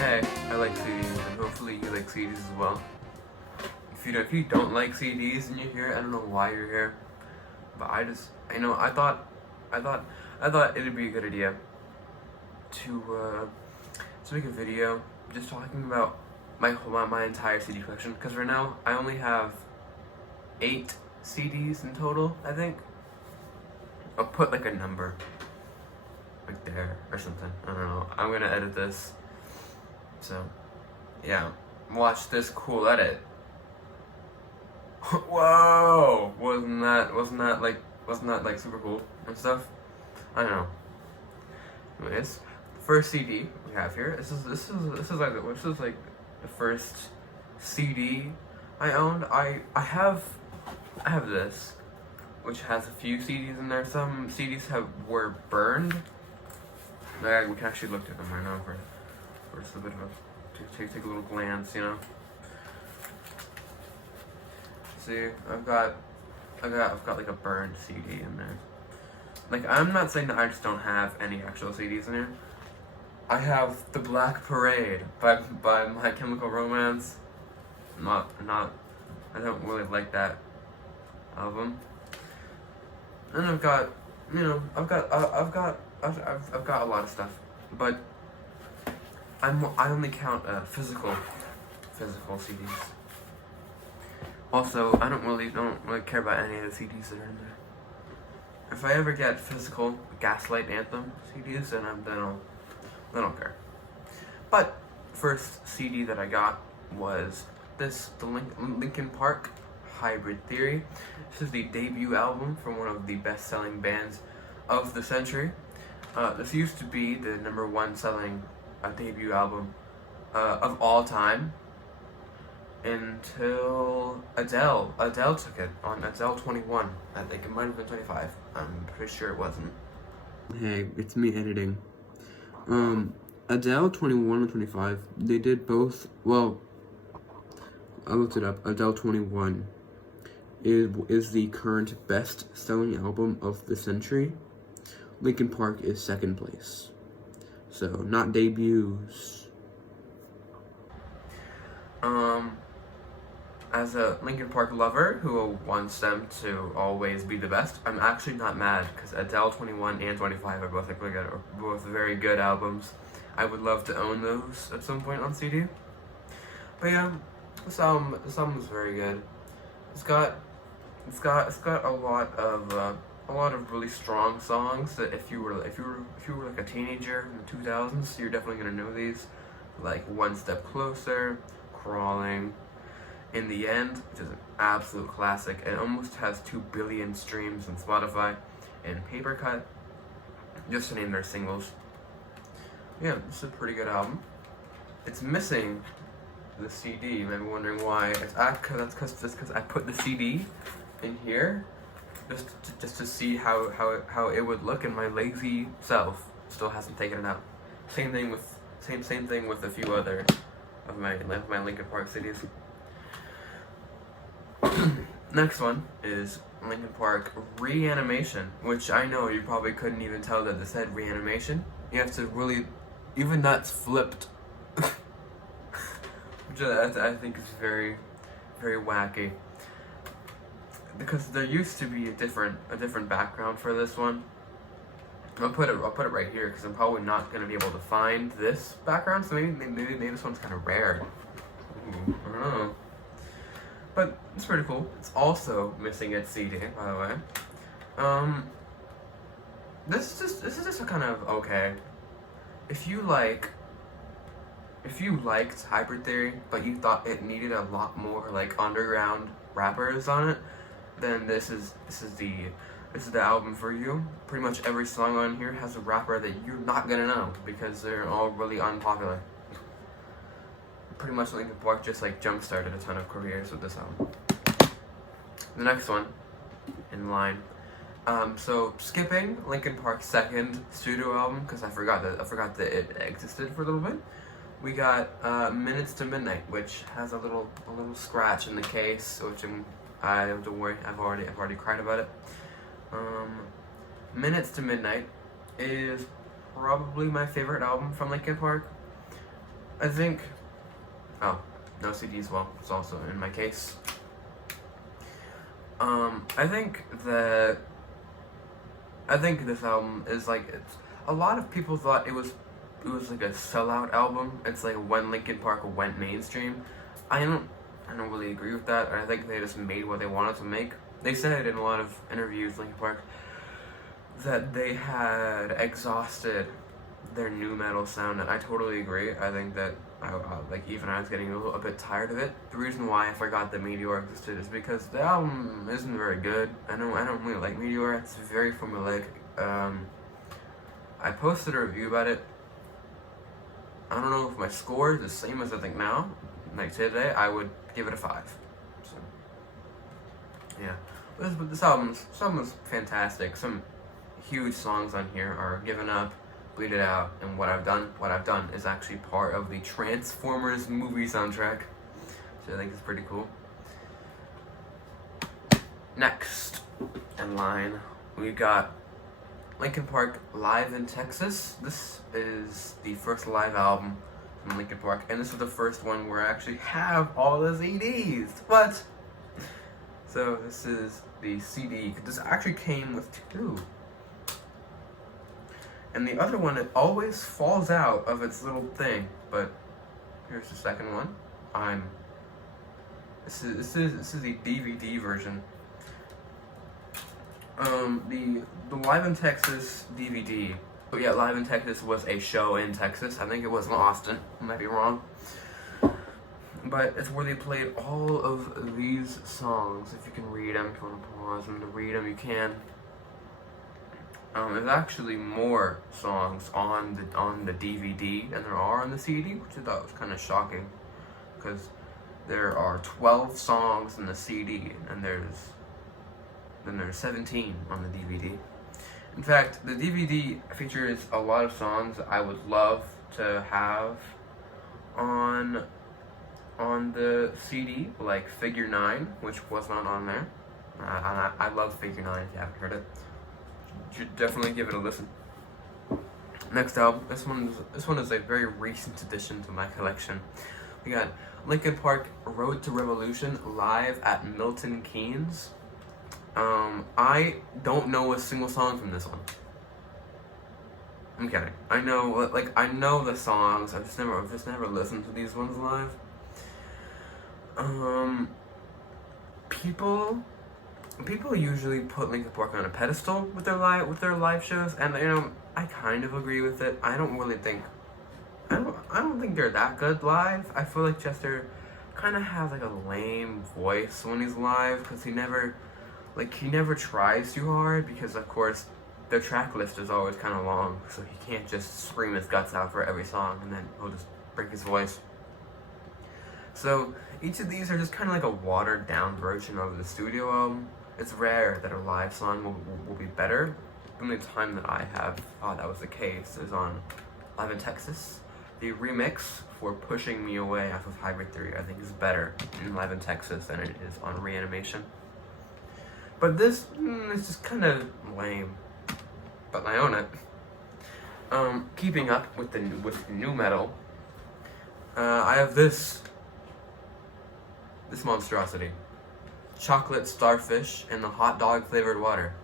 Hey, I like CDs, and hopefully you like CDs as well. If you don't like CDs and you're here, I don't know why you're here, but I thought it'd be a good idea to make a video just talking about my entire CD collection. Because right now I only have 8 CDs in total. I think I'll put like a number, like there or something. I don't know. I'm gonna edit this. So, yeah, watch this cool edit. Whoa! Wasn't that like super cool and stuff? I don't know. Anyways, first CD we have here. This is like the first CD I owned. I have this, which has a few CDs in there. Some CDs were burned. We can actually look at them right now for just a bit of a take a little glance, you know. See, I've got like a burned CD in there. Like, I'm not saying that I just don't have any actual CDs in here. I have The Black Parade by My Chemical Romance. I don't really like that album. And I've got a lot of stuff, but I only count physical CDs. Also, I don't really care about any of the CDs that are in there. If I ever get physical Gaslight Anthem CDs, then I don't care. But first CD that I got was the Linkin Park Hybrid Theory. This is the debut album from one of the best-selling bands of the century. This used to be the #1 selling debut album of all time until Adele took it on Adele 21. I think it might have been 25. I'm pretty sure it wasn't. Hey, it's me editing. Adele 21 and 25, they did both. Well, I looked it up. Adele 21 is the current best-selling album of the century. Linkin Park is second place. So, not debuts. As a Linkin Park lover who wants them to always be the best, I'm actually not mad, because Adele 21 and 25 are both very good albums. I would love to own those at some point on CD. But yeah, this album is very good. It's got a lot of really strong songs that if you were like a teenager in the 2000s, you're definitely gonna know these, like One Step Closer, Crawling, In the End, which is an absolute classic. It almost has 2 billion streams on Spotify, and Paper Cut, just to name their singles. Yeah, this is a pretty good album. It's missing the CD. You might be wondering why. That's because I put the CD in here just to see how it would look, and my lazy self still hasn't taken it out. Same thing with a few other of my Linkin Park CDs. Next one is Linkin Park Reanimation, which I know you probably couldn't even tell that this said Reanimation. You have to really, even that's flipped, which I think is very, very wacky. Because there used to be a different background for this one. I'll put it right here because I'm probably not gonna be able to find this background. So maybe this one's kind of rare. Ooh, I don't know. But it's pretty cool. It's also missing its CD, by the way. This is just a kind of okay. If you liked Hybrid Theory, but you thought it needed a lot more like underground rappers on it, then this is the album for you. Pretty much every song on here has a rapper that you're not gonna know because they're all really unpopular. Pretty much Linkin Park just like jump-started a ton of careers with this album. The next one in line. So skipping Linkin Park's second studio album because I forgot that it existed for a little bit. We got Minutes to Midnight, which has a little scratch in the case, which I don't worry, I've already cried about it. Minutes to Midnight is probably my favorite album from Linkin Park. I think, oh, no CDs, well, it's also in my case. I think this album is like, it's, a lot of people thought it was like a sellout album. It's like when Linkin Park went mainstream. I don't really agree with that. I think they just made what they wanted to make. They said in a lot of interviews, Linkin Park, that they had exhausted their new metal sound, and I totally agree. I think that even I was getting a bit tired of it. The reason why I forgot that Meteor existed is because the album isn't very good. I don't really like Meteor. It's very formulaic. I posted a review about it. I don't know if my score is the same as I think now. Like today, I would give it a 5. So yeah, this album's fantastic. Some huge songs on here are Given Up, Bleed It Out, and What I've Done is actually part of the Transformers movie soundtrack, so I think it's pretty cool. Next in line, we got Linkin Park Live in Texas. This is the first live album from Linkin Park, and this is the first one where I actually have all the CDs. What? So this is the CD. This actually came with 2. And the other one, it always falls out of its little thing. But here's the second one. This is the DVD version. The Live in Texas DVD. But yeah, Live in Texas was a show in Texas. I think it was in Austin. I might be wrong. But it's where they played all of these songs. If you can read them, if you want to pause them to read them, you can. There's actually more songs on the DVD than there are on the CD, which I thought was kind of shocking, because there are 12 songs in the CD, and there's 17 on the DVD. In fact, the DVD features a lot of songs I would love to have on the CD, like Figure 9, which was not on there. I love Figure 9 if you haven't heard it. You should definitely give it a listen. Next album, this one is a very recent addition to my collection. We got Linkin Park Road to Revolution live at Milton, Keynes. I don't know a single song from this one. I'm kidding. I know the songs. I've just never listened to these ones live. People usually put Linkin Park on a pedestal with their live shows, and I kind of agree with it. I don't think they're that good live. I feel like Chester kind of has like a lame voice when he's live, because he never tries too hard, because of course their track list is always kind of long, so he can't just scream his guts out for every song and then he'll just break his voice. So each of these are just kind of like a watered down version of the studio album. It's rare that a live song will be better. The only time that I have thought that was the case is on Live in Texas. The remix for Pushing Me Away off of Hybrid 3 I think is better in Live in Texas than it is on Reanimation. But this is just kind of lame. But I own it. Keeping up with new metal, I have this monstrosity. Chocolate Starfish in the hot dog flavored water.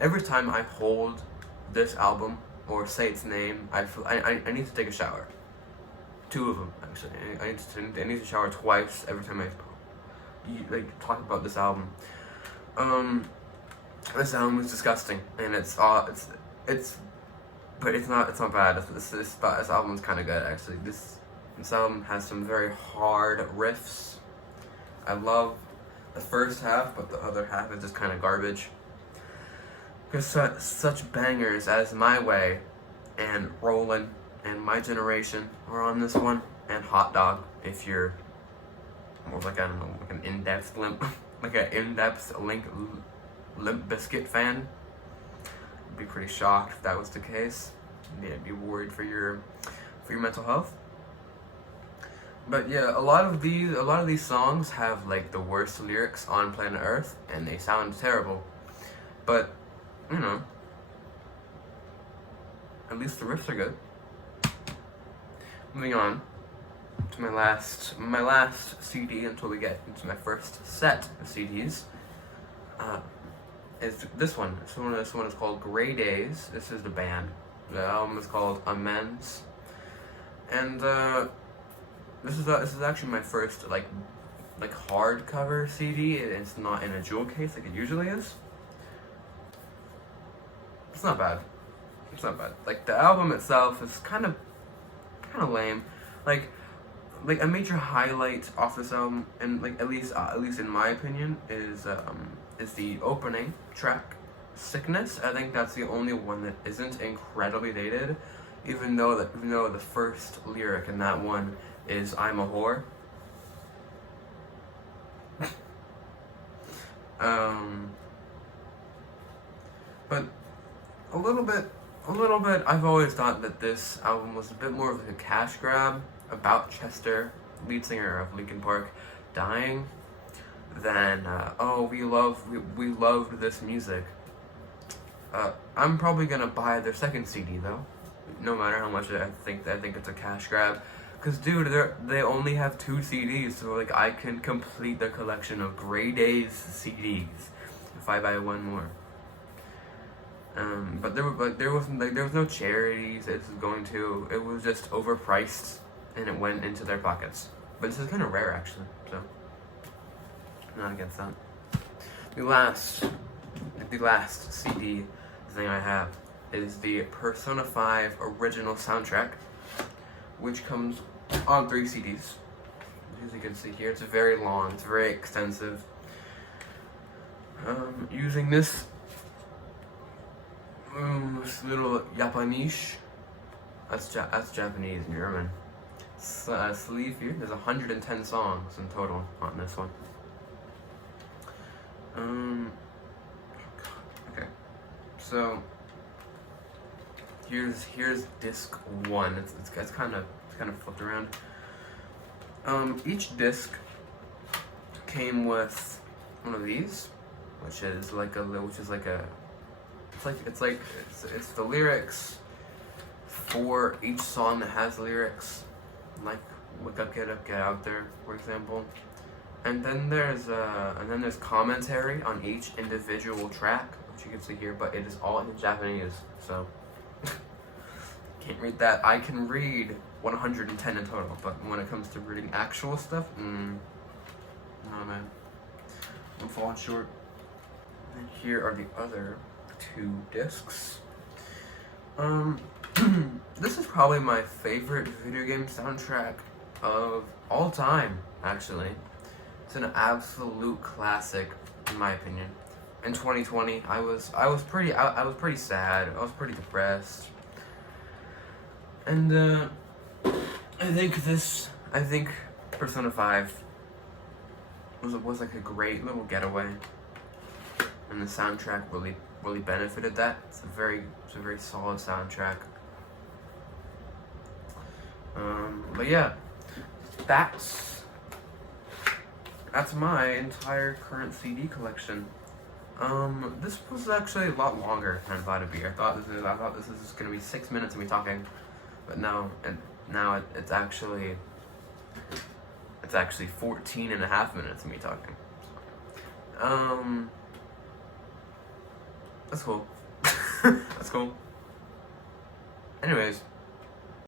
Every time I hold this album or say its name, I need to take a shower. 2 of them, actually. I need to shower twice every time I talk about this album. This album is disgusting, and it's not bad. This album is kind of good, actually. This album has some very hard riffs. I love the first half, but the other half is just kind of garbage. There's such bangers as My Way and Rollin' and My Generation are on this one, and Hot Dog if you're more like, I don't know, like an in-depth Limp Bizkit fan. I'd be pretty shocked if that was the case. Yeah, I'd be worried for your mental health. But yeah, a lot of these songs have like the worst lyrics on planet Earth, and they sound terrible. But at least the riffs are good. Moving on. to my last CD until we get into my first set of CDs. Is this one. This one is called Gray Days. This is the band. The album is called Amends, and this is actually my first like hardcover CD. It's not in a jewel case like it usually is. It's not bad. It's not bad. Like the album itself is kind of lame. Like a major highlight off this album, and like at least in my opinion, is the opening track, Sickness. I think that's the only one that isn't incredibly dated, even though the first lyric in that one is "I'm a whore." But a little bit, I've always thought that this album was a bit more of like a cash grab about Chester, lead singer of Linkin Park, dying, than we loved this music. I'm probably gonna buy their second CD though, no matter how much I think it's a cash grab. Cause dude, they only have 2 CDs, so like I can complete the collection of Gray Days CDs if I buy one more. But there was no charities. It was just overpriced, and it went into their pockets. But this is kind of rare actually, so I'm not against that. The last CD thing I have is the Persona 5 original soundtrack, which comes on 3 CDs. As you can see here, it's very long, it's very extensive. Using this little Japanese, that's Japanese and German, sleeve here. There's 110 songs in total on this one. Okay, so here's disc 1. It's kind of flipped around. Each disc came with one of these, it's the lyrics for each song that has lyrics, like "Wake Up, Get Up, Get Out There," for example. And then there's commentary on each individual track, which you can see here, but it is all in Japanese, so can't read that. I can read 110 in total, but when it comes to reading actual stuff, no man, I'm falling short. And here are the other 2 discs. This is probably my favorite video game soundtrack of all time, actually. It's an absolute classic, in my opinion. In 2020, I was pretty sad. I was pretty depressed, and I think Persona 5 was like a great little getaway, and the soundtrack really benefited that. It's a very solid soundtrack. But yeah, that's my entire current CD collection. This was actually a lot longer than I thought it'd be. I thought this was just gonna be 6 minutes of me talking, but now it's actually 14 and a half minutes of me talking. That's cool. That's cool. Anyways.